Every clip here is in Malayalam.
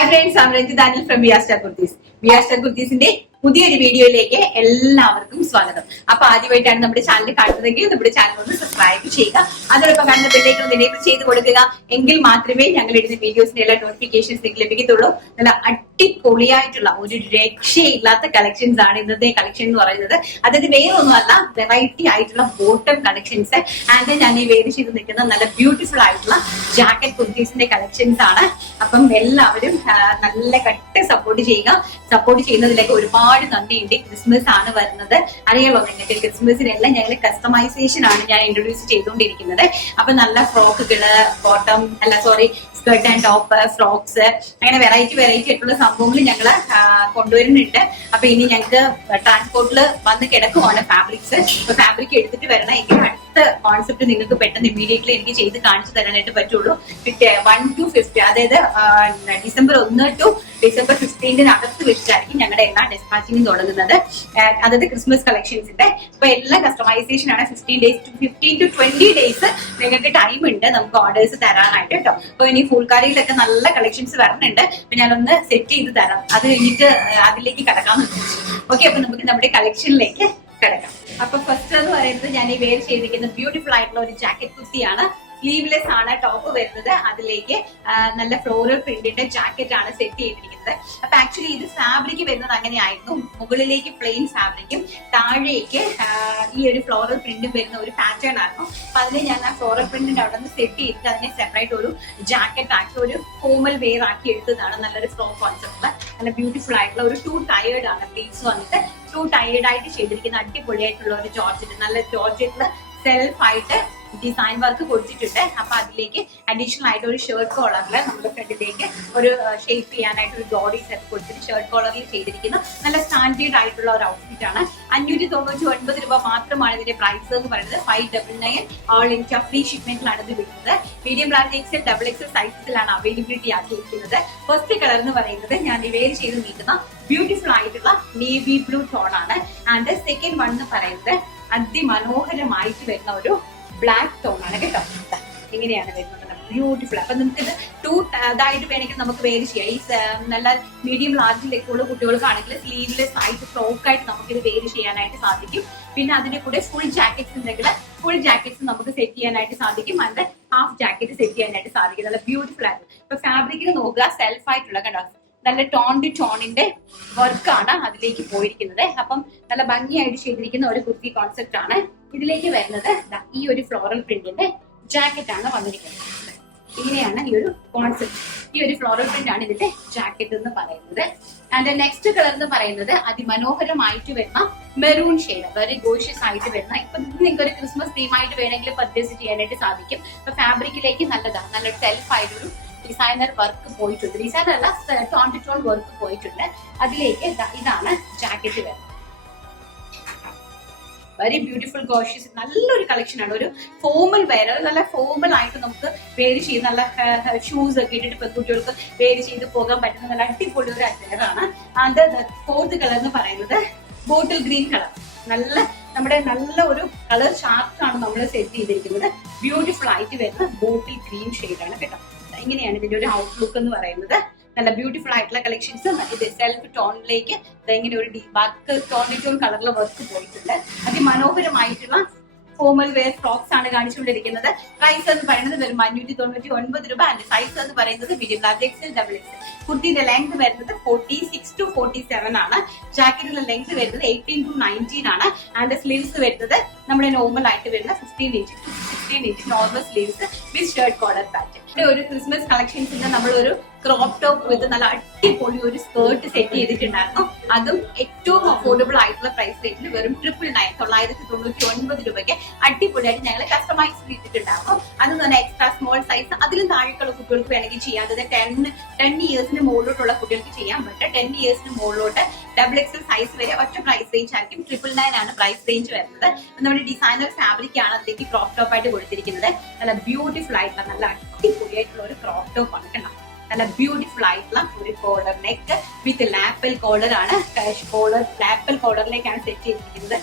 Hi friends, I'm Ranjit Daniel from VR Star Kurtis. VR Star Kurtisന്റെ പുതിയൊരു വീഡിയോയിലേക്ക് എല്ലാവർക്കും സ്വാഗതം. അപ്പൊ ആദ്യമായിട്ടാണ് നമ്മുടെ ചാനൽ കാണുന്നതെങ്കിൽ നമ്മുടെ ചാനൽ ഒന്ന് സബ്സ്ക്രൈബ് ചെയ്യുക. അതോടൊപ്പം കാണുന്ന ബെല്ലൈക്കൺ ഒന്ന് എനേബിൾ ചെയ്ത് കൊടുക്കുക. എങ്കിൽ മാത്രമേ ഞങ്ങൾ ഇടുന്ന വീഡിയോസിന്റെ എല്ലാ നോട്ടിഫിക്കേഷൻസ് നിങ്ങൾക്ക് ലഭിക്കത്തുള്ളൂ. നല്ല അടിപൊളിയായിട്ടുള്ള ഒരു രക്ഷയില്ലാത്ത കളക്ഷൻസ് ആണ് ഇന്നത്തെ കളക്ഷൻ എന്ന് പറയുന്നത്. അതായത് വേറൊന്നുമല്ല, വെറൈറ്റി ആയിട്ടുള്ള ബോട്ടം കളക്ഷൻസ് ആൻഡ് ഞാൻ ഈ വേര് ചെയ്ത് നിൽക്കുന്ന നല്ല ബ്യൂട്ടിഫുൾ ആയിട്ടുള്ള ജാക്കറ്റ് കുർത്തീസിന്റെ കളക്ഷൻസ് ആണ്. അപ്പം എല്ലാവരും നല്ല കട്ട് സപ്പോർട്ട് ചെയ്യുക. സപ്പോർട്ട് ചെയ്യുന്നതിലേക്ക് ഒരുപാട് നന്ദിയുണ്ട്. ക്രിസ്മസ് ആണ് വരുന്നത്, അറിയാലോ നിങ്ങൾക്ക്. ക്രിസ്മസിനെല്ലാം ഞങ്ങൾ കസ്റ്റമൈസേഷൻ ആണ് ഞാൻ ഇൻട്രൊഡ്യൂസ് ചെയ്തുകൊണ്ടിരിക്കുന്നത്. അപ്പൊ നല്ല ഫ്രോക്കുകള്, bottom skirt and top, frocks, അങ്ങനെ വെറൈറ്റി ആയിട്ടുള്ള സംഭവങ്ങൾ ഞങ്ങൾ കൊണ്ടുവരുന്നുണ്ട്. അപ്പൊ ഇനി ഞങ്ങൾക്ക് ട്രാൻസ്പോർട്ടിൽ വന്ന് കിടക്കുവാണ് ഫാബ്രിക്സ്. അപ്പൊ ഫാബ്രിക് എടുത്തിട്ട് വരണം, എങ്കിൽ അടുത്ത കോൺസെപ്റ്റ് നിങ്ങൾക്ക് പെട്ടെന്ന് ഇമ്മീഡിയറ്റ്ലി എനിക്ക് ചെയ്ത് കാണിച്ചു തരാനായിട്ട് പറ്റുള്ളൂ. 1 to 50, അതായത് ഡിസംബർ 1 to ഡിസംബർ 15 വെച്ചിട്ടായിരിക്കും ഞങ്ങളുടെ എല്ലാ ഡിസ്പാച്ചിങ്ങും തുടങ്ങുന്നത്. അതായത് ക്രിസ്മസ് കളക്ഷൻസിന്റെ. അപ്പൊ എല്ലാം കസ്റ്റമൈസേഷൻ ആണ്. 15 to 20 ഡേയ്സ് നിങ്ങൾക്ക് ടൈം ഉണ്ട് നമുക്ക് ഓർഡേഴ്സ് തരാനായിട്ട് കേട്ടോ. അപ്പൊ ഇനി ഫുൾക്കാരിയിലൊക്കെ നല്ല കളക്ഷൻസ് വരുന്നുണ്ട്. അപ്പൊ ഞാനൊന്ന് സെറ്റ് ചെയ്ത് തരാം, അത് കഴിഞ്ഞിട്ട് അതിലേക്ക് കിടക്കാന്ന് വെച്ചു. ഓക്കെ, അപ്പൊ നമുക്ക് നമ്മുടെ കളക്ഷനിലേക്ക് കിടക്കാം. അപ്പൊ ഫസ്റ്റ് എന്ന് പറയുന്നത് ഞാൻ ഈ വെയർ ചെയ്തിരിക്കുന്ന ബ്യൂട്ടിഫുൾ ആയിട്ടുള്ള ഒരു ജാക്കറ്റ് കുർത്തിയാണ്. സ്ലീവ്ലെസ് ആണ് ടോപ്പ് വരുന്നത്. അതിലേക്ക് നല്ല ഫ്ലോറൽ പ്രിന്റിന്റെ ജാക്കറ്റ് ആണ് സെറ്റ് ചെയ്തിരിക്കുന്നത്. അപ്പൊ ആക്ച്വലി ഇത് ഫാബ്രിക് വരുന്നത് അങ്ങനെയായിരുന്നു. മുകളിലേക്ക് പ്ലെയിൻ ഫാബ്രിക്കും താഴേക്ക് ഈ ഒരു ഫ്ലോറൽ പ്രിന്റും വരുന്ന ഒരു പാറ്റേൺ ആയിരുന്നു. അപ്പൊ അതിനെ ഞാൻ ആ ഫ്ലോറൽ പ്രിന്റിന്റെ അവിടെ നിന്ന് സെറ്റ് ചെയ്തിട്ട് അതിനെ സെപ്പറേറ്റ് ഒരു ജാക്കറ്റ് ആക്കി ഒരു ഫോമൽ വെയർ ആക്കി എടുത്തതാണ്. നല്ലൊരു ഫ്ലോ കോൺസെപ്റ്റ്, നല്ല ബ്യൂട്ടിഫുൾ ആയിട്ടുള്ള ഒരു 2 ടയേർഡ് ആണ് പ്ലീറ്റ്സ് വന്നിട്ട്. 2 ടയേർഡ് ആയിട്ട് ചെയ്തിരിക്കുന്ന അടിപൊളിയായിട്ടുള്ള ഒരു ജോർജറ്റ്, നല്ല ജോർജറ്റില് സെൽഫ് ആയിട്ട് ഡിസൈൻ വർക്ക് കൊടുത്തിട്ടുണ്ട്. അപ്പൊ അതിലേക്ക് അഡീഷണൽ ആയിട്ട് ഒരു ഷർട്ട് കോളറില് നമ്മുടെ ഫ്രണ്ടിലേക്ക് ഒരു ഷേപ്പ് ചെയ്യാനായിട്ട് ഒരു ബോഡി സെറ്റ് കൊടുത്തിട്ട് ഷർട്ട് കോളറിൽ ചെയ്തിരിക്കുന്ന നല്ല സ്റ്റാൻഡേർഡ് ആയിട്ടുള്ള ഒരു ഔട്ട്ഫിറ്റ് ആണ്. 599 രൂപ മാത്രമാണ് ഇതിന്റെ പ്രൈസ് എന്ന് പറയുന്നത്. 599 ഓൾ ഇന്ത്യ ഫ്രീ ഷിപ്മെന്റിലാണ് ഇത് വരുന്നത്. Medium large XL, double XL സൈസിലാണ് അവൈലബിലിറ്റി ആക്കിയിരിക്കുന്നത്. ഫസ്റ്റ് കളർ എന്ന് പറയുന്നത് ഞാൻ വെയർ ചെയ്ത് നിൽക്കുന്ന ബ്യൂട്ടിഫുൾ ആയിട്ടുള്ള നേവി ബ്ലൂ ടോൺ ആണ്. ആൻഡ് സെക്കൻഡ് വൺ എന്ന് പറയുന്നത് അതിമനോഹരമായിട്ട് വരുന്ന ഒരു ബ്ലാക്ക് ടോൺ ആണ് കേട്ടോ. ഇങ്ങനെയാണ് വരുന്നത്, ബ്യൂട്ടിഫുൾ. അപ്പൊ നമുക്കിത് 2 അതായിട്ട് വേണമെങ്കിൽ നമുക്ക് വെയർ ചെയ്യാം. ഈ നല്ല മീഡിയം ലാർജിലേക്കുള്ള കുട്ടികൾക്കാണെങ്കിൽ സ്ലീവ്ലെസ് ആയിട്ട് ഫ്രോക്കായിട്ട് നമുക്കിത് വെയർ ചെയ്യാനായിട്ട് സാധിക്കും. പിന്നെ അതിന്റെ കൂടെ ഫുൾ ജാക്കറ്റ്സ് ഉണ്ടെങ്കിൽ ഫുൾ ജാക്കറ്റ്സ് നമുക്ക് സെറ്റ് ചെയ്യാനായിട്ട് സാധിക്കും. അതിന്റെ ഹാഫ് ജാക്കറ്റ് സെറ്റ് ചെയ്യാനായിട്ട് സാധിക്കും. നല്ല ബ്യൂട്ടിഫുൾ ആയിട്ട്. ഇപ്പൊ ഫാബ്രിക്കിൽ നോക്കുക, സെൽഫ് ആയിട്ടുള്ള കണ്ടോ, നല്ല ടോണിന്റെ വർക്കാണ് അതിലേക്ക് പോയിരിക്കുന്നത്. അപ്പം നല്ല ഭംഗിയായിട്ട് ചെയ്തിരിക്കുന്ന ഒരു കുർത്തി കോൺസെപ്റ്റ് ആണ്. ഇതിലേക്ക് വരുന്നത് ഈ ഒരു ഫ്ലോറൽ പ്രിന്റിന്റെ ജാക്കറ്റ് ആണ് വന്നിരിക്കുന്നത്. ഇങ്ങനെയാണ് ഈ ഒരു കോൺസെപ്റ്റ്. ഈ ഒരു ഫ്ലോറൽ പ്രിന്റ് ആണ് ഇതിന്റെ ജാക്കറ്റ് എന്ന് പറയുന്നത്. ആൻഡ് നെക്സ്റ്റ് കളർ എന്ന് പറയുന്നത് അതിമനോഹരമായിട്ട് വരുന്ന മെറൂൺ ഷെയ്ഡ്, വെരി ഗോഷ്യസ് ആയിട്ട് വരുന്ന. ഇപ്പൊ നിങ്ങൾക്ക് ഒരു ക്രിസ്മസ് തീം ആയിട്ട് വേണമെങ്കിൽ പർച്ചേസ് ചെയ്യാനായിട്ട് സാധിക്കും. അപ്പൊ ഫാബ്രിക്കിലേക്ക് നല്ലതാണ്, നല്ല സെൽഫ് ആയിട്ടൊരു ഡിസൈനർ വർക്ക് പോയിട്ടുണ്ട്. ഡിസൈനർ അല്ല, ടോൺ ടു ടോൺ വർക്ക് പോയിട്ടുണ്ട്. അതിലേക്ക് ഇതാണ് ജാക്കറ്റ് വരുന്നത്. വെരി ബ്യൂട്ടിഫുൾ ഗോഷ്യസ്, നല്ലൊരു കളക്ഷൻ ആണ്. ഒരു ഫോമൽ വെയർ, നല്ല ഫോമൽ ആയിട്ട് നമുക്ക് വെയർ ചെയ്ത് നല്ല ഷൂസ് ഒക്കെ ഇട്ടിട്ട് പെൺകുട്ടികൾക്ക് വെയർ ചെയ്ത് പോകാൻ പറ്റുന്ന നല്ല അടിപൊളി ഒരു അറ്റയർ ആണ്. അത് ഫോർത്ത് കളർ എന്ന് പറയുന്നത് ബോട്ടിൽ ഗ്രീൻ കളർ. നല്ല ഒരു കളർ ചാർട്ട് ആണ് നമ്മൾ സെറ്റ് ചെയ്തിരിക്കുന്നത്. ബ്യൂട്ടിഫുൾ ആയിട്ട് വരുന്ന ബോട്ടിൽ ഗ്രീൻ ഷെയ്ഡ് ആണ് കേട്ടോ. ഇങ്ങനെയാണ് ഇതിന്റെ ഒരു ഔട്ട്ലുക്ക് എന്ന് പറയുന്നത്. നല്ല ബ്യൂട്ടിഫുൾ ആയിട്ടുള്ള കളക്ഷൻസ്. ഇത് സെൽഫ് ടോണിലേക്ക് ഇങ്ങനെ ഒരു വർക്ക് ടോൺ കളറിലെ വർക്ക് പോയിട്ടുണ്ട്. അതിമനോഹരമായിട്ടുള്ള ഫോമൽ വെയർ ഫ്രോക്സ് ആണ് കാണിച്ചുകൊണ്ടിരിക്കുന്നത്. പ്രൈസ് എന്ന് പറയുന്നത് വെറും 599 രൂപ. ആൻഡ് സൈസ് എന്ന് പറയുന്നത് medium large XL, double XL. കുർത്തിന്റെ ലെങ്ത് വരുന്നത് 46 to 47 ആണ്. ജാക്കറ്റിന്റെ ലെങ്ത് വരുന്നത് 18 to 19 ആണ്. ആൻഡ് സ്ലീവ്സ് വരുന്നത് നമ്മുടെ നോർമൽ ആയിട്ട് വരുന്ന 15 ഇഞ്ച് നോർമൽ സ്ലീവ്സ് വിത്ത് ഷർട്ട് കോളർ പാറ്റേൺ. ഒരു ക്രിസ്മസ് കളക്ഷൻസിന്റെ നമ്മളൊരു ക്രോപ്പ് ടോപ്പ് വിത്ത് നല്ല അടിപൊളി ഒരു സ്കേർട്ട് സെറ്റ് ചെയ്തിട്ടുണ്ടായിരുന്നു. അതും ഏറ്റവും അഫോർഡബിൾ ആയിട്ടുള്ള പ്രൈസ് റേറ്റിൽ വെറും 999 രൂപയ്ക്ക് അടിപൊളിയായിട്ട് ഞങ്ങൾ കസ്റ്റമൈസ് ചെയ്തിട്ടുണ്ടായിരുന്നു. അത് തന്നെ എക്സ്ട്രാ സ്മോൾ സൈസ്, അതിലും താഴേക്കുള്ള കുട്ടികൾക്ക് വേണമെങ്കിൽ ചെയ്യാം. അതായത് 10 ഇയേഴ്സിന് മുകളിലോട്ടുള്ള കുട്ടികൾക്ക് ചെയ്യാൻ പറ്റും. 10 ഇയേഴ്സിന് മുകളിലോട്ട് ഡബിൾ എക്സൽ സൈസ് വരെ ഒറ്റ പ്രൈസ് റേഞ്ച് ആയിരിക്കും. 999 ആണ് പ്രൈസ് റേഞ്ച് വരുന്നത്. നമ്മുടെ ഡിസൈനർ ഫാബ്രിക് ആണ് അതിലേക്ക് ക്രോപ്പ് ടോപ്പ് ആയിട്ട് കൊടുത്തിരിക്കുന്നത്. നല്ല ബ്യൂട്ടിഫുൾ ആയിട്ടുള്ള നല്ല അടിപൊളിയായിട്ടുള്ള ഒരു ക്രോപ്പ് ടോപ്പ് ആണ് കേട്ടോ. നല്ല ബ്യൂട്ടിഫുൾ ആയിട്ടുള്ള ഒരു കോളർ നെക്ക് വിത്ത് ലാപ്പൽ കോളർ ആണ്. ലാപ്പൽ കോളറിലേക്കാണ് സെറ്റ് ചെയ്തിരിക്കുന്നത്.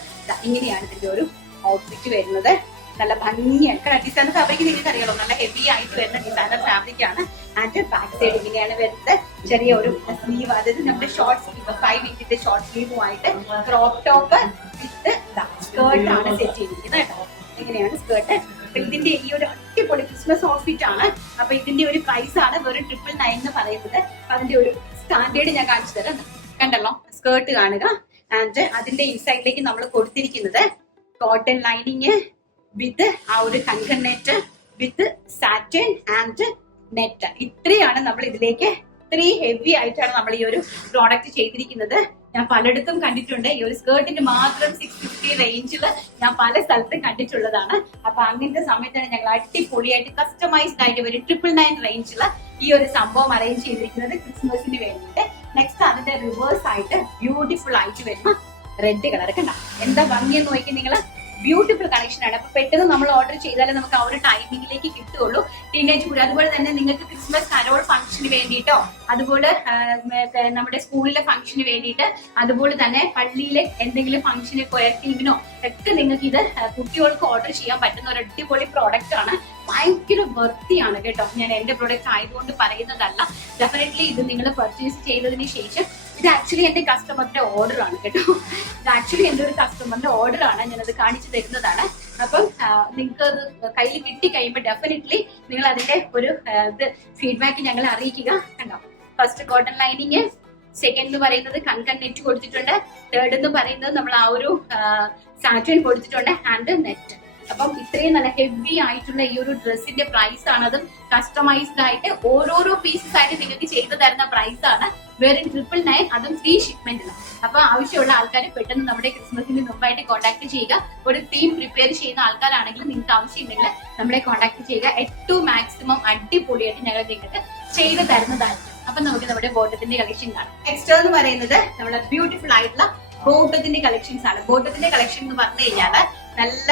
ഇങ്ങനെയാണ് ഇതിന്റെ ഒരു ഔട്ട്ഫിറ്റ് വരുന്നത്. നല്ല ഭംഗിയായിട്ട് ഡിസൈനർ ഫാബ്രിക് നിങ്ങൾക്ക് അറിയാലോ, നല്ല ഹെവി ആയിട്ട് വരുന്ന ഡിസൈനർ ഫാബ്രിക് ആണ്. ആൻഡ് ബാക്ക് സൈഡ് ഇങ്ങനെയാണ് വരുന്നത്. ചെറിയ ഒരു സ്ലീവ്, അതായത് നമ്മുടെ ഷോർട്ട് സ്ലീവ് 5 ഇഞ്ചിന്റെ ഷോർട്ട് സ്ലീവുമായിട്ട് ക്രോപ്പ് ടോപ്പ് വിത്ത് സ്കേർട്ട് ആണ് സെറ്റ് ചെയ്തിരിക്കുന്നത് കേട്ടോ. ഇങ്ങനെയാണ് സ്കേർട്ട്. ഇതിന്റെ ഈ ഒരു അടിപൊളി ക്രിസ്മസ് ഔട്ട്ഫിറ്റ് ആണ്. അപ്പൊ ഇതിന്റെ ഒരു പ്രൈസ് ആണ് വെറും 999 എന്ന് പറയുന്നത്. അതിന്റെ ഒരു സ്റ്റാൻഡേർഡ് ഞാൻ കാണിച്ചു തരാം. കണ്ടല്ലോ, സ്കേർട്ട് കാണുക. ആൻഡ് അതിന്റെ ഇൻസൈഡിലേക്ക് നമ്മൾ കൊടുത്തിരിക്കുന്നത് കോട്ടൺ ലൈനിങ് വിത്ത് ആ ഒരു കങ്കൺ net with satin and net. ഇത്രയാണ് നമ്മൾ ഇതിലേക്ക്, ഇത്രയും ഹെവി ആയിട്ടാണ് നമ്മൾ ഈ ഒരു പ്രോഡക്റ്റ് ചെയ്തിരിക്കുന്നത്. ഞാൻ പലയിടത്തും കണ്ടിട്ടുണ്ട്. ഈ ഒരു സ്കേർട്ടിന് മാത്രം 650 റേഞ്ചിൽ ഞാൻ പല സ്ഥലത്തും കണ്ടിട്ടുള്ളതാണ്. അപ്പൊ അങ്ങനത്തെ സമയത്താണ് ഞങ്ങൾ അടിപൊളിയായിട്ട് കസ്റ്റമൈസ്ഡ് ആയിട്ട് ഒരു 999 റേഞ്ചിൽ ഈ ഒരു സംഭവം അറേഞ്ച് ചെയ്തിരിക്കുന്നത് ക്രിസ്മസിന് വേണ്ടിയിട്ട്. നെക്സ്റ്റ് അതിന്റെ റിവേഴ്സ് ആയിട്ട് ബ്യൂട്ടിഫുൾ ആയിട്ട് വരുന്ന റെഡ് കളർ. കണ്ട എന്താ ഭംഗിയെന്ന് നോക്കി നിങ്ങൾ. ബ്യൂട്ടിഫുൾ കളക്ഷൻ ആണ്. അപ്പൊ പെട്ടെന്ന് നമ്മൾ ഓർഡർ ചെയ്താലേ നമുക്ക് ആ ഒരു ടൈമിംഗിലേക്ക് കിട്ടുള്ളൂ. ടീനേജ് കൂടി അതുപോലെ തന്നെ നിങ്ങൾക്ക് ക്രിസ്മസ് കരോൾ ഫംഗ്ഷന് വേണ്ടിയിട്ടോ, അതുപോലെ നമ്മുടെ സ്കൂളിലെ ഫംഗ്ഷന് വേണ്ടിയിട്ട്, അതുപോലെ തന്നെ പള്ളിയിലെ എന്തെങ്കിലും ഫംഗ്ഷന് കൊയർ ടീമിനോ ഒക്കെ നിങ്ങൾക്ക് ഇത് കുട്ടികൾക്ക് ഓർഡർ ചെയ്യാൻ പറ്റുന്ന ഒരു അടിപൊളി പ്രോഡക്റ്റ് ആണ്. ഭയങ്കര വൃത്തിയാണ് കേട്ടോ. ഞാൻ എന്റെ പ്രോഡക്റ്റ് ആയതുകൊണ്ട് പറയുന്നതല്ല. ഡെഫിനറ്റ്ലി ഇത് നിങ്ങൾ പർച്ചേസ് ചെയ്തതിന് ശേഷം, ഇത് ആക്ച്വലി എന്റെ കസ്റ്റമറിന്റെ ഓർഡർ ആണ് കേട്ടോ. ഇത് ആക്ച്വലി എന്റെ ഒരു കസ്റ്റമറിന്റെ ഓർഡർ ആണ്. ഞാനത് കാണിച്ചു തരുന്നതാണ്. അപ്പം നിങ്ങൾക്ക് അത് കയ്യിൽ കിട്ടി കഴിയുമ്പോൾ ഡെഫിനറ്റ്ലി നിങ്ങൾ അതിന്റെ ഒരു ഫീഡ്ബാക്ക് ഞങ്ങളെ അറിയിക്കുക. കണ്ടോ, ഫസ്റ്റ് കോട്ടൺ ലൈനിങ്, സെക്കൻഡ് എന്ന് പറയുന്നത് കൺകൺ നെറ്റ് കൊടുത്തിട്ടുണ്ട്, തേർഡ് എന്ന് പറയുന്നത് നമ്മൾ ആ ഒരു സാറ്റൻ കൊടുത്തിട്ടുണ്ട്, ഹാൻഡ് നെറ്റ്. അപ്പം ഇത്രയും നല്ല ഹെവി ആയിട്ടുള്ള ഈ ഒരു ഡ്രസ്സിന്റെ പ്രൈസ് ആണ്. അതും കസ്റ്റമൈസ്ഡ് ആയിട്ട് ഓരോരോ പീസസ് ആയിട്ട് നിങ്ങൾക്ക് ചെയ്തു തരുന്ന പ്രൈസ് ആണ്. വെറും 999, അതും ഫ്രീ ഷിപ്മെന്റിന്. അപ്പൊ ആവശ്യമുള്ള ആൾക്കാർ പെട്ടെന്ന് നമ്മുടെ ക്രിസ്മസിന് മുമ്പായിട്ട് കോൺടാക്ട് ചെയ്യുക. ഒരു തീം പ്രിപ്പയർ ചെയ്യുന്ന ആൾക്കാരാണെങ്കിൽ നിങ്ങൾക്ക് ആവശ്യമുണ്ടെങ്കിൽ നമ്മളെ കോൺടാക്ട് ചെയ്യുക. ഏറ്റവും മാക്സിമം അടിപൊളിയായിട്ട് ഞങ്ങൾ നിങ്ങൾക്ക് ചെയ്തു തരുന്നതാണ്. അപ്പൊ നമുക്ക് നമ്മുടെ ബോട്ടത്തിന്റെ കളക്ഷൻ കാണാം. നെക്സ്റ്റ് എന്ന് പറയുന്നത് നമ്മുടെ ബ്യൂട്ടിഫുൾ ആയിട്ടുള്ള ബോട്ടത്തിന്റെ കളക്ഷൻസ് ആണ്. ബോട്ടത്തിന്റെ കളക്ഷൻ എന്ന് പറഞ്ഞു കഴിഞ്ഞാൽ നല്ല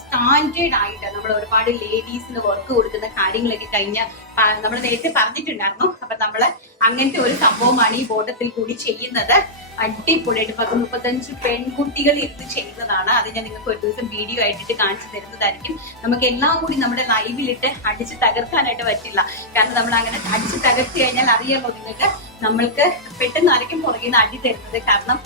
സ്റ്റാൻഡേർഡ് ആയിട്ട് നമ്മൾ ഒരുപാട് ലേഡീസിന് വർക്ക് കൊടുക്കുന്ന കാര്യങ്ങളൊക്കെ കഴിഞ്ഞ നമ്മൾ നേരത്തെ പറഞ്ഞിട്ടുണ്ടായിരുന്നു. അപ്പൊ നമ്മള് അങ്ങനത്തെ ഒരു സംഭവമാണ് ഈ ബോട്ടത്തിൽ കൂടി ചെയ്യുന്നത്. അടിപൊളിയായിട്ട് 10-35 പെൺകുട്ടികൾ ഇരുന്ന് ചെയ്യുന്നതാണ്. അത് ഞാൻ നിങ്ങൾക്ക് ഒരു ദിവസം വീഡിയോ ആയിട്ടിട്ട് കാണിച്ചു തരുന്നതായിരിക്കും. നമുക്ക് എല്ലാം കൂടി നമ്മുടെ ലൈവിലിട്ട് അടിച്ച് തകർക്കാനായിട്ട് പറ്റില്ല. കാരണം നമ്മൾ അങ്ങനെ അടിച്ച് തകർത്തി കഴിഞ്ഞാൽ അറിയാമോ നിങ്ങൾക്ക്, നമ്മൾക്ക് പെട്ടെന്നായിരിക്കും പുറകിൽ നിന്ന് അടി തരുന്നത്. കാരണം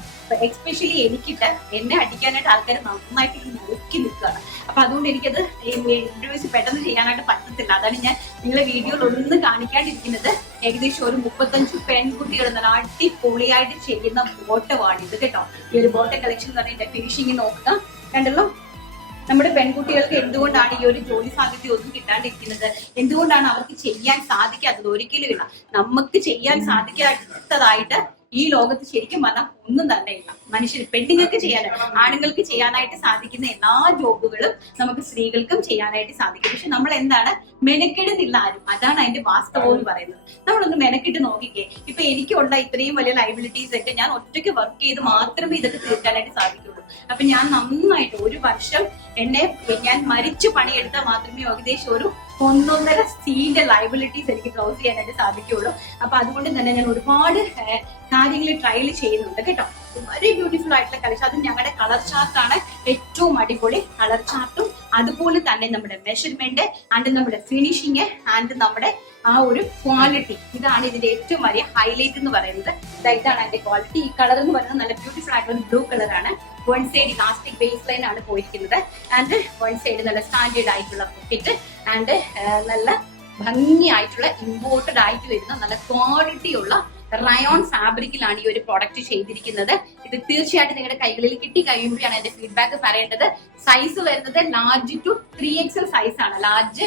എക്സ്പെഷ്യലി എനിക്കിട്ട് എന്നെ അടിക്കാനായിട്ട് ആൾക്കാർ നന്നായിട്ട് നോക്കി നിൽക്കുകയാണ്. അപ്പൊ അതുകൊണ്ട് എനിക്കത് ഇന്റർവ്യൂസ് പെട്ടെന്ന് ചെയ്യാനായിട്ട് പറ്റത്തില്ല. അതാണ് ഞാൻ നിങ്ങളെ വീഡിയോയിൽ ഒന്നും കാണിക്കാണ്ടിരിക്കുന്നത്. ഏകദേശം ഒരു 35 പെൺകുട്ടികൾ നല്ല അടിപൊളിയായിട്ട് ചെയ്യുന്ന ബോട്ടമാണ് ഇത് കേട്ടോ. ഈ ഒരു ബോട്ട കളക്ഷൻ എന്ന് പറഞ്ഞാൽ ഫിനിഷിങ് നോക്കുക. കണ്ടല്ലോ, നമ്മുടെ പെൺകുട്ടികൾക്ക് എന്തുകൊണ്ടാണ് ഈ ഒരു ജോലി സാധ്യത ഒന്നും കിട്ടാണ്ടിരിക്കുന്നത്, എന്തുകൊണ്ടാണ് അവർക്ക് ചെയ്യാൻ സാധിക്കാത്തത്? ഒരിക്കലും ഇല്ല. നമുക്ക് ചെയ്യാൻ സാധിക്കാത്തതായിട്ട് ഈ ലോകത്ത് ശരിക്കും പറഞ്ഞാൽ ഒന്നും തന്നെ ഇല്ല. മനുഷ്യർ പെണ്ണുങ്ങൾക്ക് ചെയ്യാനായിട്ട്, ആണുങ്ങൾക്ക് ചെയ്യാനായിട്ട് സാധിക്കുന്ന എല്ലാ ജോബുകളും നമുക്ക് സ്ത്രീകൾക്കും ചെയ്യാനായിട്ട് സാധിക്കും. പക്ഷെ നമ്മൾ എന്താണ് മെനക്കെടുന്നില്ല ആരും. അതാണ് അതിന്റെ വാസ്തവം എന്ന് പറയുന്നത്. നമ്മളൊന്ന് മെനക്കെട്ട് നോക്കിക്കേ. ഇപ്പൊ എനിക്കുള്ള ഇത്രയും വലിയ ലൈബിലിറ്റീസ് ഒക്കെ ഞാൻ ഒറ്റയ്ക്ക് വർക്ക് ചെയ്ത് മാത്രമേ ഇതൊക്കെ തീർക്കാനായിട്ട് സാധിക്കുള്ളൂ. അപ്പൊ ഞാൻ നന്നായിട്ട് ഒരു വർഷം ഞാൻ മരിച്ചു പണിയെടുത്താൽ മാത്രമേ ഏകദേശം ഒരു 1.5 സീന്റെ ലൈബിലിറ്റീസ് എനിക്ക് ക്ലോസ് ചെയ്യാനായിട്ട് സാധിക്കുള്ളൂ. അപ്പൊ അതുകൊണ്ട് തന്നെ ഞാൻ ഒരുപാട് കാര്യങ്ങൾ ട്രയൽ ചെയ്യുന്നുണ്ട് കേട്ടോ. വളരെ ബ്യൂട്ടിഫുൾ ആയിട്ടുള്ള കളക്ഷൻ. അതും ഞങ്ങളുടെ കളർ ചാർട്ടാണ് ഏറ്റവും അടിപൊളി കളർ ചാർട്ടും, അതുപോലെ തന്നെ നമ്മുടെ മെഷർമെന്റ് ആൻഡ് നമ്മുടെ ഫിനിഷിങ് ആൻഡ് നമ്മുടെ ആ ഒരു ക്വാളിറ്റി, ഇതാണ് ഇതിന്റെ ഏറ്റവും വലിയ ഹൈലൈറ്റ് എന്ന് പറയുന്നത്. ഇതാണ് അതിന്റെ ക്വാളിറ്റി. ഈ കളർ എന്ന് പറയുന്നത് നല്ല ബ്യൂട്ടിഫുൾ ആയിട്ടുള്ള ബ്ലൂ കളറാണ്. One side elastic base line ആണ് പോയിരിക്കുന്നത്. ആൻഡ് വൺ സൈഡ് നല്ല സ്റ്റാൻഡേർഡ് ആയിട്ടുള്ള പോക്കറ്റ് ആൻഡ് നല്ല ഭംഗിയായിട്ടുള്ള ഇമ്പോർട്ടഡ് ആയിട്ട് വരുന്ന നല്ല ക്വാളിറ്റി ഉള്ള റയോൺ ഫാബ്രിക്കിലാണ് ഈ ഒരു പ്രോഡക്റ്റ് ചെയ്തിരിക്കുന്നത്. ഇത് തീർച്ചയായിട്ടും നിങ്ങളുടെ കൈകളിൽ കിട്ടി കഴിയുമ്പോഴാണ് എന്റെ ഫീഡ്ബാക്ക് പറയേണ്ടത്. സൈസ് വരുന്നത് ലാർജ് ടു 3XL സൈസ് ആണ്. Large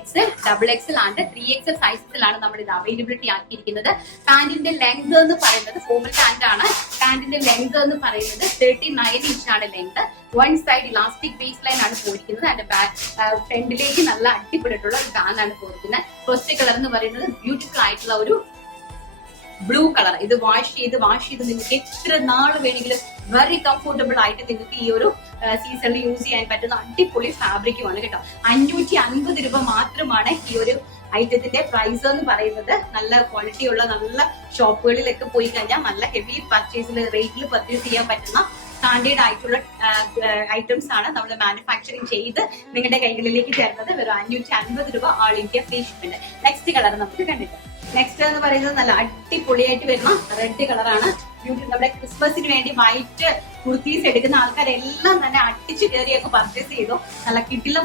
XL, XXL and 3XL സൈസിലാണ് നമ്മൾ ഇത് അവൈലബിലിറ്റി ആക്കിയിരിക്കുന്നത്. പാന്റിന്റെ ലെങ്ത് എന്ന് പറയുന്നത് ഫോമൽ പാന്റ് ആണ്. പാന്റിന്റെ ലെങ്ത് എന്ന് പറയുന്നത് 39 ഇഞ്ചാണ് length. One side elastic base line ആണ് പോയിരിക്കുന്നത്. അതിന്റെ ഫ്രണ്ടിലേക്ക് നല്ല അടിപൊളിയായിട്ടുള്ള ഒരു ബാൻഡ് ആണ് പോയിരിക്കുന്നത്. ഫസ്റ്റ് കളർ എന്ന് പറയുന്നത് ബ്യൂട്ടിഫുൾ ആയിട്ടുള്ള ഒരു ബ്ലൂ കളർ. ഇത് വാഷ് ചെയ്ത് നിങ്ങൾക്ക് എത്ര നാൾ വേണമെങ്കിലും വെരി കംഫർട്ടബിൾ ആയിട്ട് നിങ്ങൾക്ക് ഈ ഒരു സീസണിൽ യൂസ് ചെയ്യാൻ പറ്റുന്ന അടിപൊളി ഫാബ്രിക്കുമാണ് കേട്ടോ. 550 രൂപ മാത്രമാണ് ഈ ഒരു ഐറ്റത്തിന്റെ പ്രൈസ് എന്ന് പറയുന്നത്. നല്ല ക്വാളിറ്റി ഉള്ള നല്ല ഷോപ്പുകളിലൊക്കെ പോയി കഴിഞ്ഞാൽ നല്ല ഹെവി പർച്ചേസിൽ റേറ്റിൽ പർച്ചേസ് ചെയ്യാൻ പറ്റുന്ന സ്റ്റാൻഡേർഡ് ആയിട്ടുള്ള ഐറ്റംസ് ആണ് നമ്മൾ മാനുഫാക്ചറിങ് ചെയ്ത് നിങ്ങളുടെ കൈകളിലേക്ക് തരുന്നത്. വെറും 550 രൂപ all India free shipment. Next colour നമുക്ക് കണ്ടിട്ട്. നെക്സ്റ്റ് എന്ന് പറയുന്നത് നല്ല അടിപൊളിയായിട്ട് വരുന്ന റെഡ് കളറാണ്. നമ്മുടെ ക്രിസ്മസിന് വേണ്ടി വൈറ്റ് കുർത്തീസ് എടുക്കുന്ന ആൾക്കാരെല്ലാം തന്നെ അടിച്ചു കയറിയൊക്കെ പർച്ചേസ് ചെയ്തു. നല്ല കിടിലം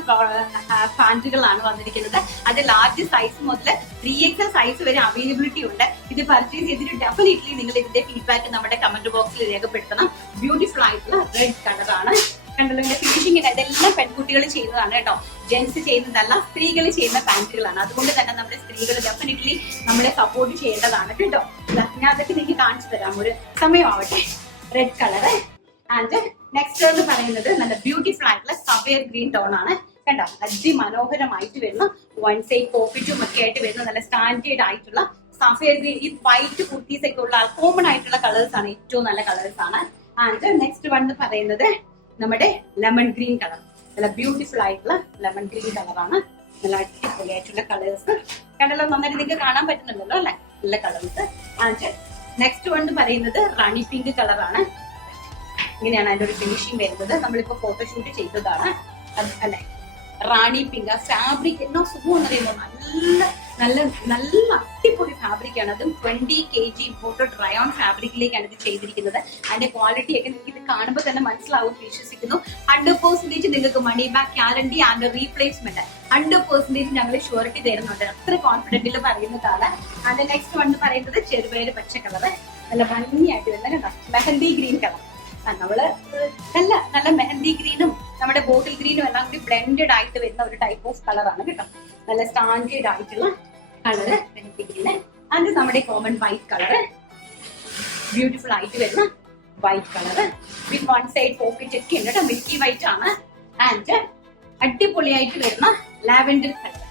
പാന്റുകളാണ് വന്നിരിക്കുന്നത്. അത് ലാർജ് സൈസ് മുതൽ 3XL സൈസ് വരെ അവൈലബിലിറ്റി ഉണ്ട്. ഇത് പർച്ചേസ് ചെയ്തിട്ട് ഡെഫിനറ്റ്ലി നിങ്ങൾ ഇതിന്റെ ഫീഡ്ബാക്ക് നമ്മുടെ കമന്റ് ബോക്സിൽ രേഖപ്പെടുത്തണം. ബ്യൂട്ടിഫുൾ ആയിട്ടുള്ള റെഡ് കളറാണ്. കണ്ടല്ലോ ഇതിന്റെ ഫിനിഷിങ്ങിന്. ഇതെല്ലാം പെൺകുട്ടികൾ ചെയ്യുന്നതാണ് കേട്ടോ, ജെന്റ്സ് ചെയ്യുന്നതല്ല, സ്ത്രീകൾ ചെയ്യുന്ന പാന്റുകളാണ്. അതുകൊണ്ട് തന്നെ നമ്മുടെ സ്ത്രീകൾ ഡെഫിനറ്റ്ലി നമ്മളെ സപ്പോർട്ട് ചെയ്യേണ്ടതാണ് കേട്ടോ. ഞാൻ അതൊക്കെ നിങ്ങൾക്ക് കാണിച്ചു തരാം, ഒരു സമയമാവട്ടെ. Red colour. ആൻഡ് നെക്സ്റ്റ് എന്ന് പറയുന്നത് നല്ല ബ്യൂട്ടിഫുൾ ആയിട്ടുള്ള സഫയർ ഗ്രീൻ ടോൺ ആണ് കണ്ടോ. അതിമനോഹരമായിട്ട് വരുന്ന വൺ സൈഡ് പോക്കറ്റും ഒക്കെ ആയിട്ട് വരുന്ന നല്ല സ്റ്റാൻഡേർഡ് ആയിട്ടുള്ള സഫയർ ഗ്രീൻ. ഈ വൈറ്റ് കുർത്തീസ് ഒക്കെ ഉള്ള കോമൺ ആയിട്ടുള്ള കളേഴ്സ് ആണ്, ഏറ്റവും നല്ല കളേഴ്സ് ആണ്. ആൻഡ് നെക്സ്റ്റ് വൺ എന്ന് പറയുന്നത് നമ്മുടെ ലെമൺ ഗ്രീൻ കളർ. നല്ല ബ്യൂട്ടിഫുൾ ആയിട്ടുള്ള ലെമൺ ഗ്രീൻ കളറാണ്. നല്ല അടിപൊളിയായിട്ടുള്ള കളേഴ്സ് കണ്ടല്ലോ. നന്നായിട്ട് നിങ്ങൾക്ക് കാണാൻ പറ്റുന്നുണ്ടല്ലോ അല്ലെ, നല്ല കളേഴ്സ്. ആൻഡ് നെക്സ്റ്റ് വൺ പറയുന്നത് റാണി പിങ്ക് കളറാണ്. ഇങ്ങനെയാണ് അതിന്റെ ഒരു ഫിനിഷിംഗ് വരുന്നത്. നമ്മളിപ്പോ ഫോട്ടോഷൂട്ട് ചെയ്തതാണ് അല്ലെ. റാണി പിങ്ക് ഫാബ്രിക് എന്നോ സുഖം എന്നറിയുന്നു. നല്ല നല്ല നല്ല അടിപൊളി ഫാബ്രിക് ആണ്. അതും 20 kg ഇമ്പോർട്ടഡ് റയോൺ ഫാബ്രിക്കിലേക്കാണ് ഇത് ചെയ്തിരിക്കുന്നത്. അതിന്റെ ക്വാളിറ്റി ഒക്കെ നിങ്ങൾക്ക് ഇത് കാണുമ്പോൾ തന്നെ മനസ്സിലാവും വിശ്വസിക്കുന്നു. 100% നിങ്ങൾക്ക് money back guarantee and replacement 100% ഞങ്ങൾ ഷുവറിറ്റി തരുന്നുണ്ട്. അത്ര കോൺഫിഡന്റിൽ പറയുന്നതാണ്. അതിന്റെ നെക്സ്റ്റ് വൺ പറയുന്നത് ചെറുപയർ പച്ച കളറ്. നല്ല ഭംഗിയായിട്ട് വരുന്ന കേട്ടോ, മെഹന്തി ഗ്രീൻ കളർ. നമ്മള് നല്ല മെഹന്തി ഗ്രീനും നമ്മുടെ ബോട്ടിൽ ഗ്രീനും എല്ലാം കൂടി ബ്ലെൻഡഡ് ആയിട്ട് വരുന്ന ഒരു ടൈപ്പ് ഓഫ് കളറാണ് കേട്ടോ. നല്ല സ്റ്റാൻഡേർഡ് ആയിട്ടുള്ള കളറ് മെഹന്തി ഗ്രീന്. അത് നമ്മുടെ കോമൺ വൈറ്റ് കളറ്, ബ്യൂട്ടിഫുൾ ആയിട്ട് വരുന്ന white colour with one side pocket ഒക്കെ ഉണ്ട് കേട്ടോ. മിൽക്കി വൈറ്റ് ആണ്. ആൻഡ് അടിപൊളിയായിട്ട് വരുന്ന lavender colour,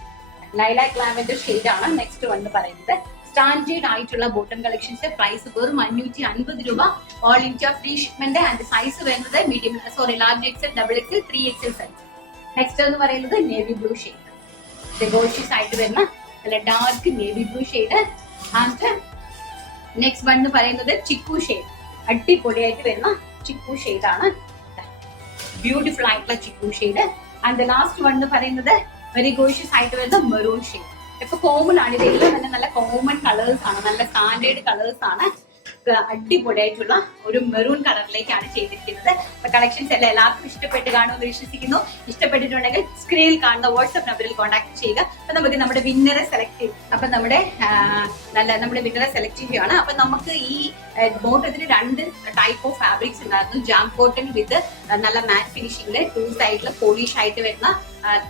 lilac lavender shade ആണ് നെക്സ്റ്റ് വൺ പറയുന്നത്. സ്റ്റാൻഡേർഡ് ആയിട്ടുള്ള ബോട്ടം കളക്ഷൻസ്. പ്രൈസ് വെറും 550 രൂപ all India free shipment. And size വരുന്നത് medium large XL, XXL, 3XL size. Next എന്ന് പറയുന്നത് നേവി ബ്ലൂ ഷെയ്ഡ്, ഡെഗോഷ്യസ് ആയിട്ട് വരുന്ന നല്ല dark navy blue shade. And next one എന്ന് പറയുന്നത് ചിക്കു ഷെയ്ഡ്, അടിപൊളിയായിട്ട് വരുന്ന ചിക്കു ഷെയ്ഡ് ആണ്. ബ്യൂട്ടിഫുൾ ആയിട്ടുള്ള chikoo shade. And last one എന്ന് പറയുന്നത് വെരി ഗോഷ്യസ് ആയിട്ട് വരുന്ന മെറൂൺ ഷെയ്ഡ്. ഇപ്പൊ കോമൺ ആണ്, ഇതെല്ലാം തന്നെ നല്ല കോമൺ കളേഴ്സ് ആണ്, നല്ല സ്റ്റാൻഡേർഡ് കളേഴ്സ് ആണ്. അടിപൊളിയായിട്ടുള്ള ഒരു മെറൂൺ കളറിലേക്കാണ് ചെയ്തിരിക്കുന്നത്. അപ്പൊ കളക്ഷൻസ് എല്ലാം എല്ലാവർക്കും ഇഷ്ടപ്പെട്ട് കാണുമെന്ന് വിശ്വസിക്കുന്നു. ഇഷ്ടപ്പെട്ടിട്ടുണ്ടെങ്കിൽ സ്ക്രീനിൽ കാണുന്ന വാട്സ്ആപ്പ് നമ്പറിൽ കോൺടാക്ട് ചെയ്യുക. അപ്പൊ നമുക്ക് നമ്മുടെ വിന്നറെ സെലക്ട് ചെയ്യും. അപ്പൊ നമ്മുടെ വിന്നറെ സെലക്ട് ചെയ്യുകയാണ്. അപ്പൊ നമുക്ക് ഈ ബോട്ടത്തിന് 2 ടൈപ്പ് ഓഫ് ഫാബ്രിക്സ് ഉണ്ടായിരുന്നു. ജാം കോട്ടൺ വിത്ത് നല്ല മാറ്റ് ഫിനിഷിംഗില് 2 സൈഡില് പോളിഷ് ആയിട്ട് വരുന്ന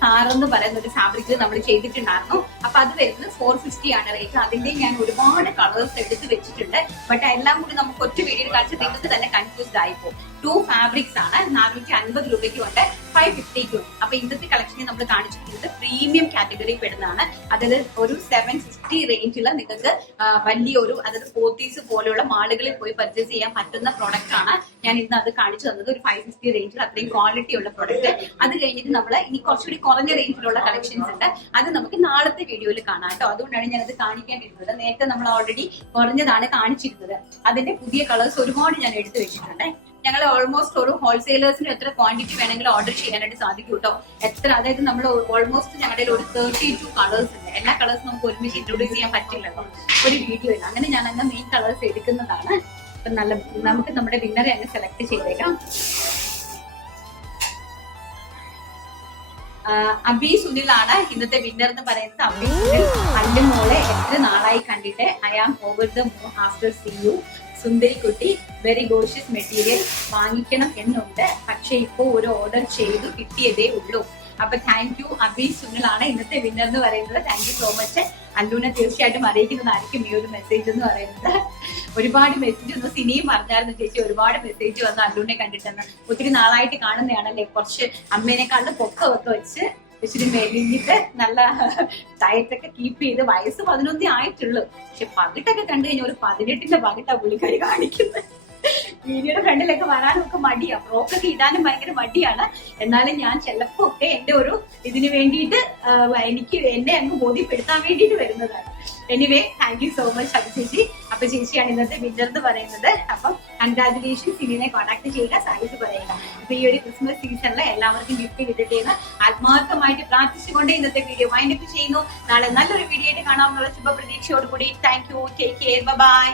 താർ എന്ന് പറയുന്ന ഒരു ഫാബ്രിക് നമ്മൾ ചെയ്തിട്ടുണ്ടായിരുന്നു. അപ്പൊ അത് വരുന്നത് 450 ആണ് റേറ്റ്. അതിന്റെ ഞാൻ ഒരുപാട് കളേഴ്സ് എടുത്ത് വെച്ചിട്ടുണ്ട്. ബട്ട് എല്ലാം കൂടി നമുക്ക് ഒറ്റ വീഡിയോ കാണിച്ച് നിങ്ങൾക്ക് തന്നെ കൺഫ്യൂസ്ഡ് ആയിപ്പോ. 2 ഫാബ്രിക്സ് ആണ്, 450 രൂപയ്ക്കും ഉണ്ട്, 550ക്കും. അപ്പൊ ഇന്നത്തെ കളക്ഷനിൽ നമ്മൾ കാണിച്ചിരിക്കുന്നത് പ്രീമിയം കാറ്റഗറി പെടുന്നതാണ്. അതിൽ ഒരു 750 റേഞ്ചിൽ നിങ്ങൾക്ക് വലിയൊരു, അതായത് പോത്തീസ് പോലെയുള്ള മാളുകളിൽ പോയി പർച്ചേസ് ചെയ്യാൻ പറ്റുന്ന പ്രൊഡക്റ്റ് ആണ് ഞാൻ ഇന്ന് അത് കാണിച്ചു തന്നത്. ഒരു 550 റേഞ്ചിൽ അത്രയും ക്വാളിറ്റി ഉള്ള പ്രൊഡക്റ്റ്. അത് കഴിഞ്ഞിട്ട് നമ്മൾ ഇനി കുറച്ചുകൂടി കുറഞ്ഞ റേഞ്ചിലുള്ള കളക്ഷൻസ് ഉണ്ട്. അത് നമുക്ക് നാളത്തെ വീഡിയോയിൽ കാണാം കേട്ടോ. അതുകൊണ്ടാണ് ഞാൻ അത് കാണിക്കേണ്ടിയിരുന്നത്. നേരത്തെ നമ്മൾ ഓൾറെഡി കുറഞ്ഞതാണ് കാണിച്ചിരുന്നത്. അതിന്റെ പുതിയ കളേഴ്സ് ഒരുപാട് ഞാൻ എടുത്തു വെച്ചിട്ടുണ്ട്. ഞങ്ങൾ ഓൾമോസ്റ്റ് ഒരു ഹോൾസെയിലേഴ്സിന് എത്ര ക്വാണ്ടിറ്റി വേണമെങ്കിലും ഓർഡർ ചെയ്യാനായിട്ട് സാധിക്കും കേട്ടോ. എത്ര, അതായത് നമ്മൾ ഓൾമോസ്റ്റ് ഞങ്ങളുടെ ഒരു 32 കളേഴ്സ് ഉണ്ട്. എല്ലാ കളേഴ്സും നമുക്ക് ഒരുമിച്ച് ഇൻട്രൊഡ്യൂസ് ചെയ്യാൻ പറ്റില്ലല്ലോ ഒരു വീഡിയോയിൽ. അങ്ങനെ ഞാൻ അങ്ങ് മെയിൻ കളേഴ്സ് എടുക്കുന്നതാണ്. അപ്പൊ നമുക്ക് നമ്മുടെ വിന്നറെ അങ്ങ് സെലക്ട് ചെയ്തേക്കാം. അബി സുനിലാണ് ഇന്നത്തെ വിന്നർ എന്ന് പറയുന്നത്. അബി സുനിൽ, അന്റെ മോളെ എത്ര നാളായി കണ്ടിട്ട്, I am over the moon after see you. സുന്ദരി കുട്ടി, വെരി ഗോഷ്യസ് മെറ്റീരിയൽ, വാങ്ങിക്കണം എന്നുണ്ട്, പക്ഷെ ഇപ്പോ ഒരു ഓർഡർ ചെയ്തു കിട്ടിയതേ ഉള്ളൂ. അപ്പൊ താങ്ക് യു. അബി സുനിൽ ആണ് ഇന്നത്തെ വിന്നർ എന്ന് പറയുന്നത്. Thank you so much. അല്ലൂനെ തീർച്ചയായിട്ടും അറിയിക്കുന്നതായിരിക്കും ഈ ഒരു മെസ്സേജ് എന്ന് പറയുന്നത്. ഒരുപാട് മെസ്സേജ് വന്നു. സിനിയും പറഞ്ഞായിരുന്നു ചേച്ചി, ഒരുപാട് മെസ്സേജ് വന്നു അല്ലൂനെ കണ്ടിട്ടെന്ന്. ഒത്തിരി നാളായിട്ട് കാണുന്നതാണല്ലേ. കുറച്ച് അമ്മേനെക്കാളും പൊക്കമൊക്കെ വെച്ച് ഇച്ചിരി മെലിഞ്ഞിട്ട് നല്ല ഡയറ്റൊക്കെ കീപ്പ് ചെയ്ത് വയസ്സ് 11 ആയിട്ടുള്ളൂ. പക്ഷെ പകിട്ടൊക്കെ കണ്ടു കഴിഞ്ഞാൽ ഒരു 18ന്റെ പകിട്ടാ പുള്ളിക്കാരി കാണിക്കുന്നത്. വീഡിയോയുടെ ഫ്രണ്ടിലൊക്കെ വരാനൊക്കെ മടിയാ, ഫ്രോക്കൊക്കെ ഇടാനും ഭയങ്കര മടിയാണ്. എന്നാലും ഞാൻ ചിലപ്പോ ഒക്കെ എന്റെ ഒരു ഇതിന് വേണ്ടിയിട്ട് എന്നെ അങ്ങ് ബോധ്യപ്പെടുത്താൻ വേണ്ടിയിട്ട് വരുന്നതാണ്. Anyway thank you so much അഭിചേച്ചി. അപ്പൊ അപ്പൊ ചേച്ചിയാണ് ഇന്നത്തെ വിന്നർ എന്ന് പറയുന്നത്. അപ്പം കൺഗ്രാജുലേഷൻസ്, സിനിനെ കോൺടാക്ട് ചെയ്യുക, സാരീസ് പറയുക. അപ്പൊ ഈ ഒരു ക്രിസ്മസ് സീസണിൽ എല്ലാവർക്കും ഗിഫ്റ്റ് കിട്ടട്ടെ എന്ന് ആത്മാർത്ഥമായിട്ട് പ്രാർത്ഥിച്ചുകൊണ്ട് ഇന്നത്തെ വീഡിയോ വൈൻഡപ്പ് ചെയ്യുന്നു. നാളെ നല്ലൊരു വീഡിയോ ആയിട്ട് കാണാമെന്നുള്ള ശുഭപ്രതീക്ഷയോടുകൂടി thank you, take care, by.